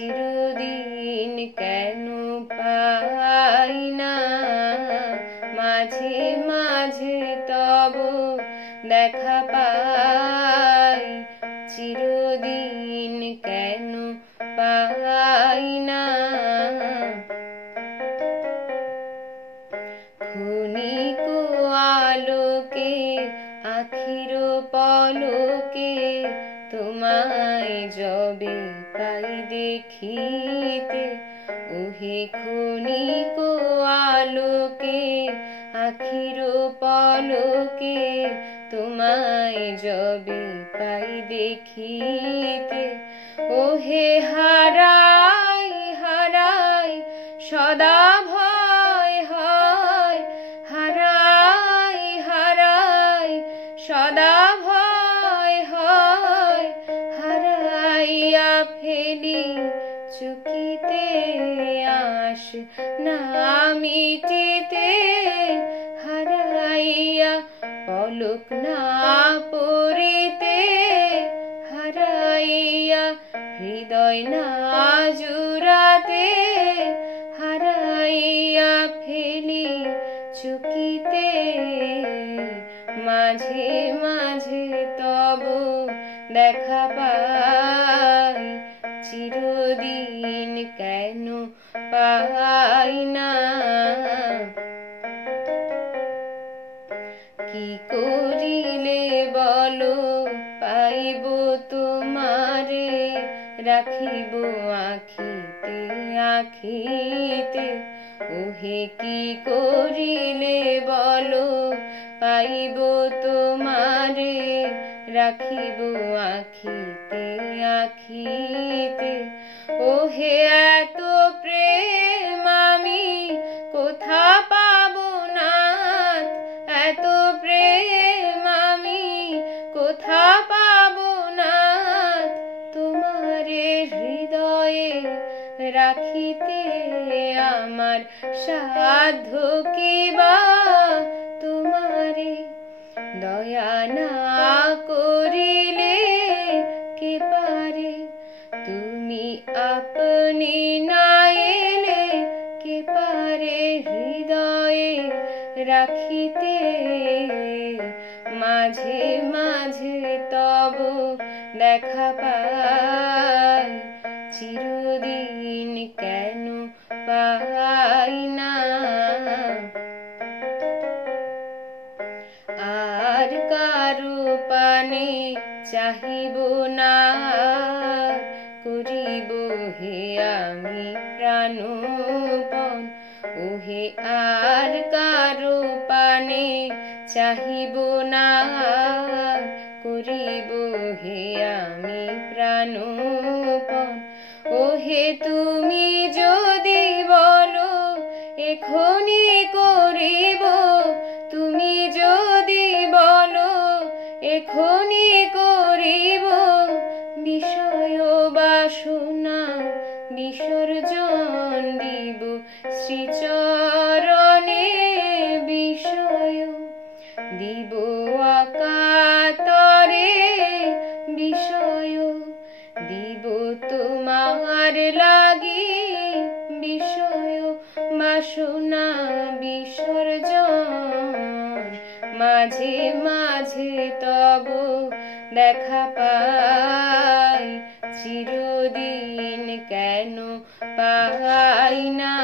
চিরদিন কেন পাই না, মাঝে মাঝে তব দেখা পাই। চিরদিন কেন পাই না, ক্ষণিক আলোকে আখির পলকে তোমায় যবে পাই দেখিতে। ওহে ক্ষণিক আলোকে আখির পলকে তোমায় যবে পাই দেখিতে। ওহে হারাই হারাই সদা ভয় হয়, হারাই হারাই সদা ভয় হয়। হারাইয়া ফেলি চকিতে আশ না মিটিতে, হারাইয়া পলক না পড়িতে, হারাইয়া হৃদয় না জুড়াতে, হারাইয়া ফেলি চকিতে। মাঝে মাঝে তব দেখা পাই, চিরদিন কেন পাই না। কি করিলে বলো পাইব তোমারে, রাখিব আখিতে আখিতে। ওহে কি করিলে বলো পাইব তোমারে, রাখিব আখিতে আখিতে। ওহে এত প্রেম আমি কোথা পাবো নাথ, এত প্রেম আমি কোথা পাবো নাথ। তোমারে হৃদয়ে রাখিতে আমার সাধ্য কি বা, তোমারে দয়া না করিলে কে পারে। তুমি আপনি না এলে কে পারে হৃদয়ে রাখিতে। মাঝে মাঝে তব দেখা পাই, চিরদিন কেন পাই না। আর কারো পানে চাহিব না, করিব হে আমি প্রাণপণ। ওহে আর কারো পানে চাহিব না, করিব হে আমি প্রাণপণ। ওহে তুমি যদি বলো এখনি করিব, তুমি যদি বলো এখনি করিব। বিষয় বাসনা বিসর্জন দিব শ্রীচরণে, বিষয় দিব অকাতরে, বিষয় দিব তোমার লাগি। বিষয় বাসনা বিসর্জন, মাঝে মাঝে তব দেখা পাই, চিরদিন কেন পাই না।